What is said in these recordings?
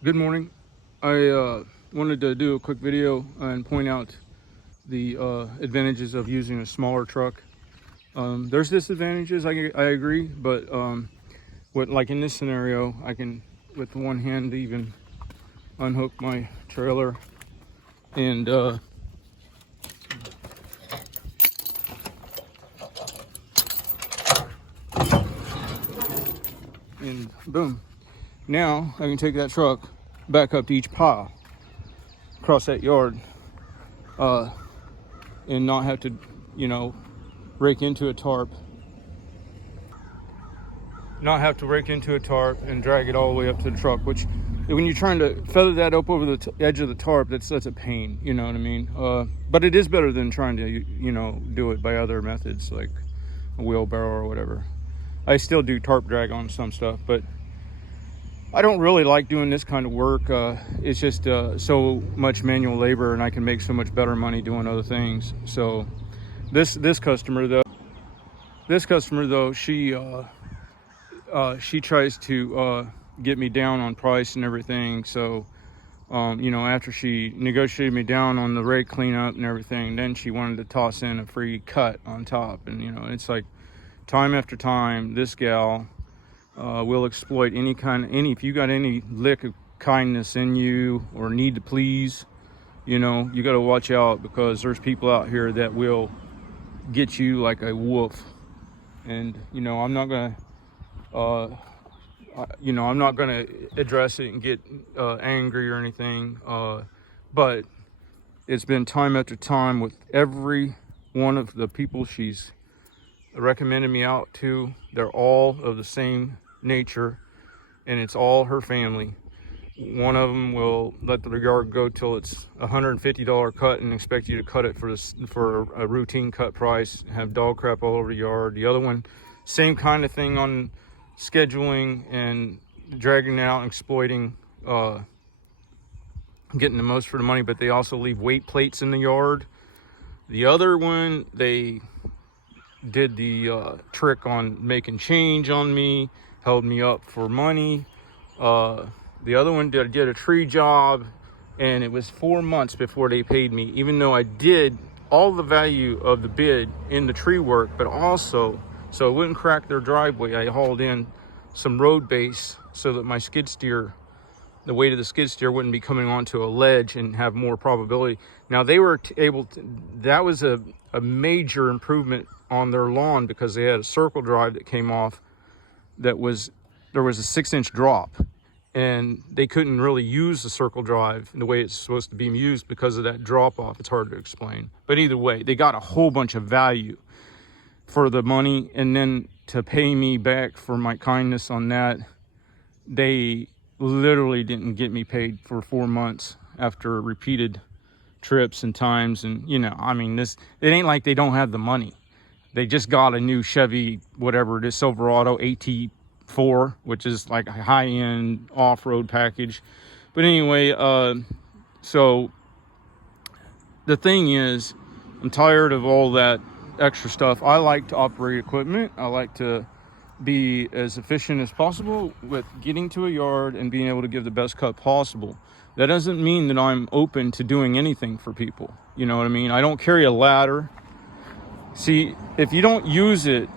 Good morning. I wanted to do a quick video and point out the advantages of using a smaller truck. There's disadvantages, I agree, but like in this scenario, I can, with one hand, even unhook my trailer and boom. Now I can take that truck back up to each pile, across that yard, and not have to, rake into a tarp. And drag it all the way up to the truck, which when you're trying to feather that up over the edge of the tarp, that's a pain, you know what I mean? But it is better than trying to, do it by other methods like a wheelbarrow or whatever. I still do tarp drag on some stuff, but I don't really like doing this kind of work. It's just so much manual labor, and I can make so much better money doing other things. So this customer though, she tries to get me down on price and everything. So after she negotiated me down on the rake cleanup and everything, then she wanted to toss in a free cut on top. And it's like time after time, this gal will exploit if you got any lick of kindness in you or need to please, you got to watch out, because there's people out here that will get you like a wolf. And I'm not gonna address it and get angry or anything, but it's been time after time with every one of the people she's recommended me out to. They're all of the same nature, and it's all her family. One of them will let the yard go till it's $150 cut and expect you to cut it for a routine cut price, have dog crap all over the yard. The other one, same kind of thing on scheduling and dragging out and exploiting, getting the most for the money, but they also leave weight plates in the yard. The other one, they did the trick on making change on me, held me up for money. The other one did a tree job, and it was 4 months before they paid me, even though I did all the value of the bid in the tree work, but also, so it wouldn't crack their driveway, I hauled in some road base so that my skid steer, the weight of the skid steer wouldn't be coming onto a ledge and have more probability. Now they were able to, that was a major improvement on their lawn, because they had a circle drive that came off there was a 6-inch drop, and they couldn't really use the circle drive the way it's supposed to be used because of that drop off. It's hard to explain, but either way, they got a whole bunch of value for the money. And then to pay me back for my kindness on that, they literally didn't get me paid for 4 months after repeated trips and times. And it ain't like they don't have the money. They just got a new Chevy, whatever it is, Silverado AT4, which is like a high-end off-road package. But anyway, so the thing is, I'm tired of all that extra stuff. I like to operate equipment. I like to be as efficient as possible with getting to a yard and being able to give the best cut possible. That doesn't mean that I'm open to doing anything for people. You know what I mean? I don't carry a ladder. See, if you don't use it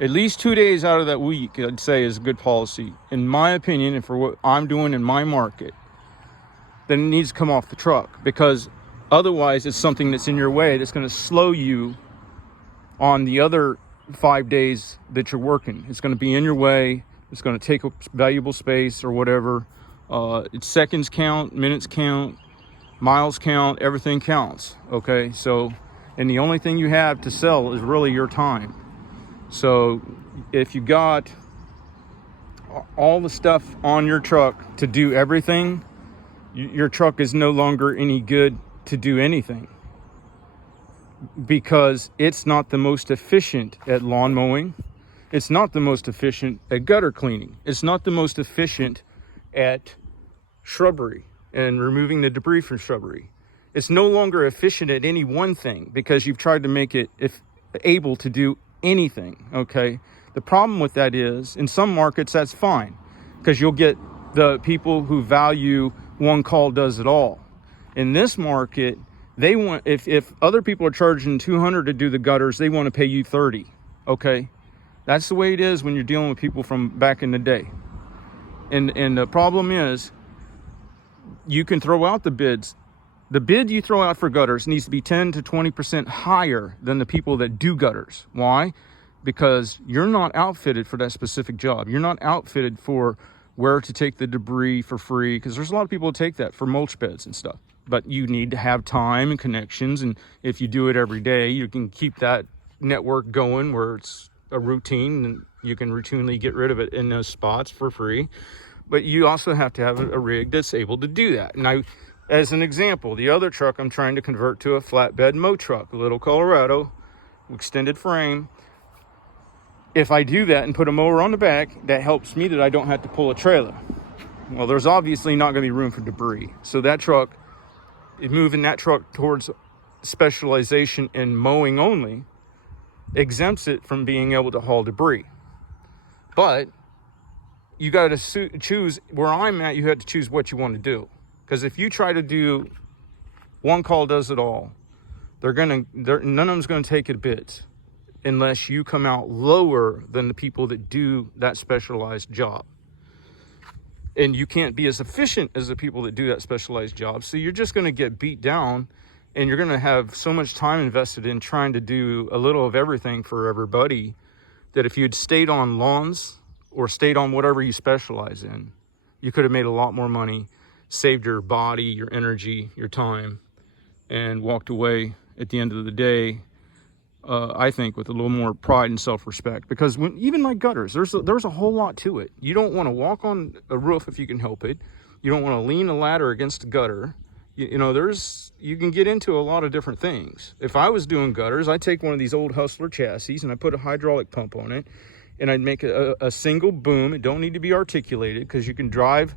at least 2 days out of that week, I'd say is a good policy, in my opinion, and for what I'm doing in my market, then it needs to come off the truck, because otherwise it's something that's in your way that's going to slow you on the other 5 days that you're working. It's going to be in your way. It's going to take up valuable space or whatever. It's seconds count, minutes count, miles count, everything counts. Okay, so, and the only thing you have to sell is really your time. So if you got all the stuff on your truck to do everything, your truck is no longer any good to do anything, because it's not the most efficient at lawn mowing. It's not the most efficient at gutter cleaning. It's not the most efficient at shrubbery and removing the debris from shrubbery. It's no longer efficient at any one thing, because you've tried to make it able to do anything. Okay, the problem with that is, in some markets that's fine, because you'll get the people who value one call does it all. In this market, they want, if other people are charging $200 to do the gutters, they want to pay you $30. Okay, that's the way it is when you're dealing with people from back in the day. And the problem is, you can throw out the bids. The bid you throw out for gutters needs to be 10 to 20% higher than the people that do gutters. Why? Because you're not outfitted for that specific job. You're not outfitted for where to take the debris for free, because there's a lot of people who take that for mulch beds and stuff. But you need to have time and connections, and if you do it every day, you can keep that network going where it's a routine and you can routinely get rid of it in those spots for free. But you also have to have a rig that's able to do that. Now, as an example, the other truck I'm trying to convert to a flatbed mow truck, a little Colorado, extended frame. If I do that and put a mower on the back, that helps me that I don't have to pull a trailer. Well, there's obviously not going to be room for debris. So that truck, moving that truck towards specialization in mowing only, exempts it from being able to haul debris. But you got to choose, where I'm at, you have to choose what you want to do. Because if you try to do one call does it all, none of them's going to take it bids unless you come out lower than the people that do that specialized job. And you can't be as efficient as the people that do that specialized job. So you're just going to get beat down, and you're going to have so much time invested in trying to do a little of everything for everybody, that if you'd stayed on lawns or stayed on whatever you specialize in, you could have made a lot more money, saved your body, your energy, your time, and walked away at the end of the day, I think, with a little more pride and self-respect. Because when, even like gutters, there's a whole lot to it. You don't want to walk on a roof if you can help it. You don't want to lean a ladder against a gutter. You know, you can get into a lot of different things. If I was doing gutters, I'd take one of these old Hustler chassis and I put a hydraulic pump on it, and I'd make a single boom. It don't need to be articulated, because you can drive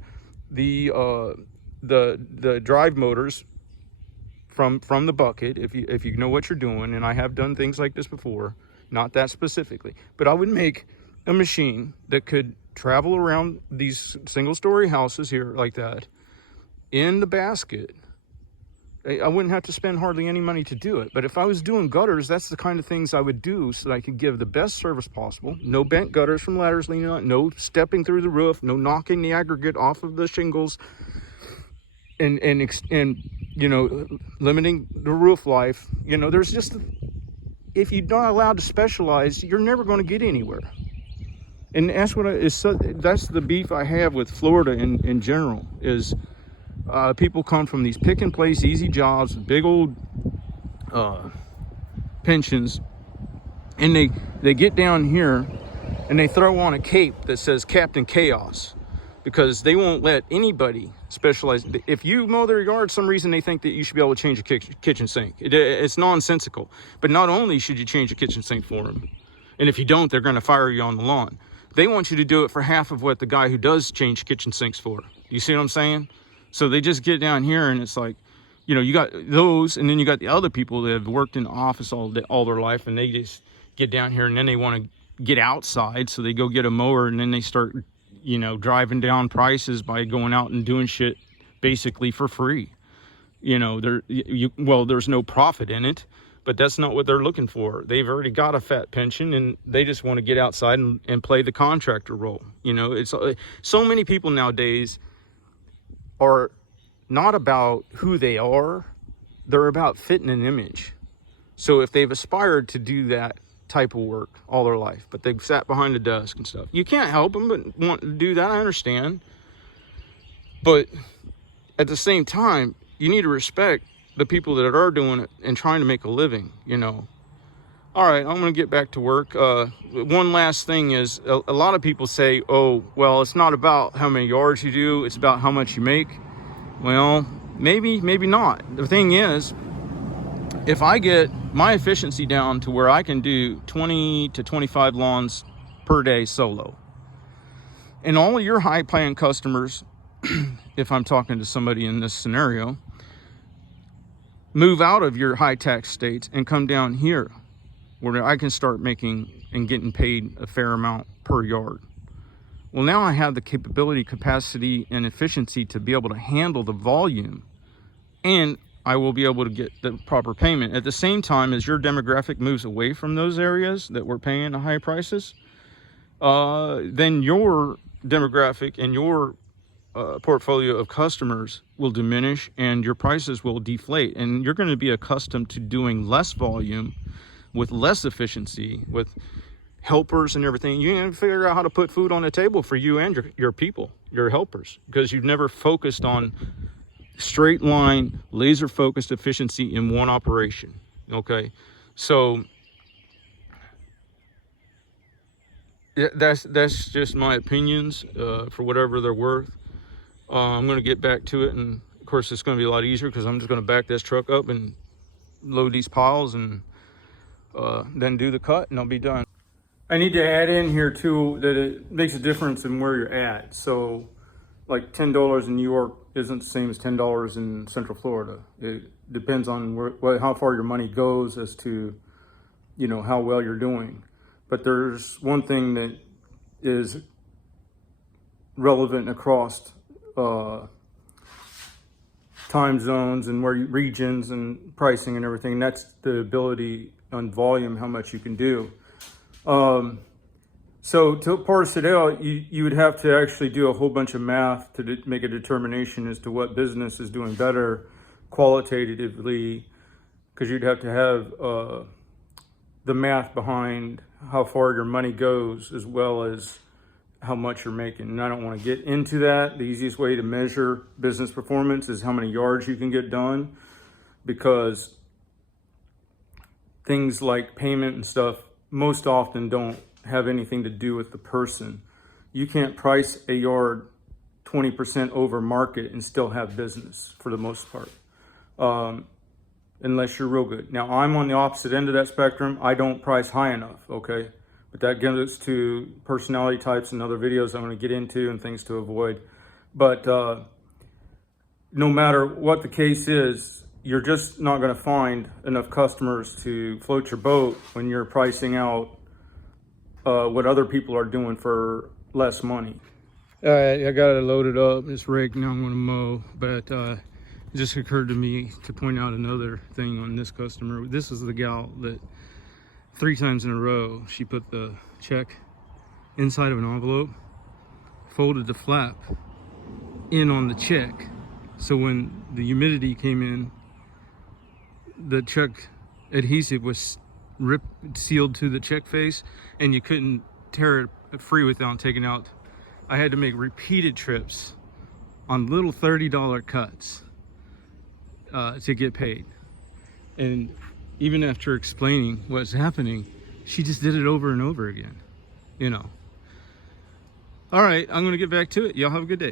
the drive motors from the bucket if you know what you're doing. And I have done things like this before, not that specifically, but I would make a machine that could travel around these single-story houses here like that in the basket. I wouldn't have to spend hardly any money to do it. But if I was doing gutters, that's the kind of things I would do so that I could give the best service possible. No bent gutters from ladders leaning on, no stepping through the roof, no knocking the aggregate off of the shingles, and you know, limiting the roof life. You know, there's just, if you're not allowed to specialize, you're never going to get anywhere. And that's that's the beef I have with Florida in general, is people come from these pick and place easy jobs, big old pensions, and they get down here and they throw on a cape that says Captain Chaos, because they won't let anybody specialize. If you mow their yard, some reason they think that you should be able to change a kitchen sink. It's nonsensical. But not only should you change a kitchen sink for them, and if you don't, they're going to fire you on the lawn. They want you to do it for half of what the guy who does change kitchen sinks for. You see what I'm saying? So they just get down here, and it's like, you know, you got those, and then you got the other people that have worked in the office all their life, and they just get down here, and then they want to get outside, so they go get a mower, and then they start, you know, driving down prices by going out and doing shit basically for free. You know, there's no profit in it, but that's not what they're looking for. They've already got a fat pension, and they just want to get outside and play the contractor role. You know, it's so many people nowadays are not about who they are, they're about fitting an image. So if they've aspired to do that type of work all their life, but they've sat behind a desk and stuff, you can't help them but want to do that. I understand, but at the same time, you need to respect the people that are doing it and trying to make a living, you know. All right, I'm going to get back to work. One last thing is, a lot of people say, oh, well, it's not about how many yards you do, it's about how much you make. Well, maybe not. The thing is, if I get my efficiency down to where I can do 20 to 25 lawns per day solo, and all of your high-paying customers, if I'm talking to somebody in this scenario, move out of your high-tax states and come down here, where I can start making and getting paid a fair amount per yard. Well, now I have the capability, capacity, and efficiency to be able to handle the volume, and I will be able to get the proper payment. At the same time, as your demographic moves away from those areas that we're paying the high prices, then your demographic and your portfolio of customers will diminish and your prices will deflate, and you're going to be accustomed to doing less volume with less efficiency, with helpers and everything. You can figure out how to put food on the table for you and your people, your helpers, because you've never focused on straight line, laser focused efficiency in one operation. Okay, so that's just my opinions, for whatever they're worth. I'm going to get back to it, and of course it's going to be a lot easier because I'm just going to back this truck up and load these piles and then do the cut, and I'll be done. I need to add in here too that it makes a difference in where you're at. So like $10 in New York isn't the same as $10 in Central Florida. It depends on how far your money goes as to, you know, how well you're doing. But there's one thing that is relevant across time zones and regions and pricing and everything. And that's the ability on volume, how much you can do. So to parse it out, you would have to actually do a whole bunch of math to make a determination as to what business is doing better qualitatively, because you'd have to have the math behind how far your money goes as well as how much you're making. And I don't want to get into that. The easiest way to measure business performance is how many yards you can get done, because things like payment and stuff most often don't have anything to do with the person. You can't price a yard 20% over market and still have business for the most part, unless you're real good. Now, I'm on the opposite end of that spectrum. I don't price high enough, okay? But that gets to personality types and other videos I'm going to get into and things to avoid. But no matter what the case is, you're just not going to find enough customers to float your boat when you're pricing out what other people are doing for less money. All right, I got it loaded up. It's rigged. Now I'm going to mow. But it just occurred to me to point out another thing on this customer. This is the gal that 3 times in a row she put the check inside of an envelope, folded the flap in on the check, so when the humidity came in, the check adhesive was sealed to the check face and you couldn't tear it free without taking out. I had to make repeated trips on little $30 cuts to get paid. And even after explaining what's happening, she just did it over and over again, you know. All right, I'm gonna get back to it. Y'all have a good day.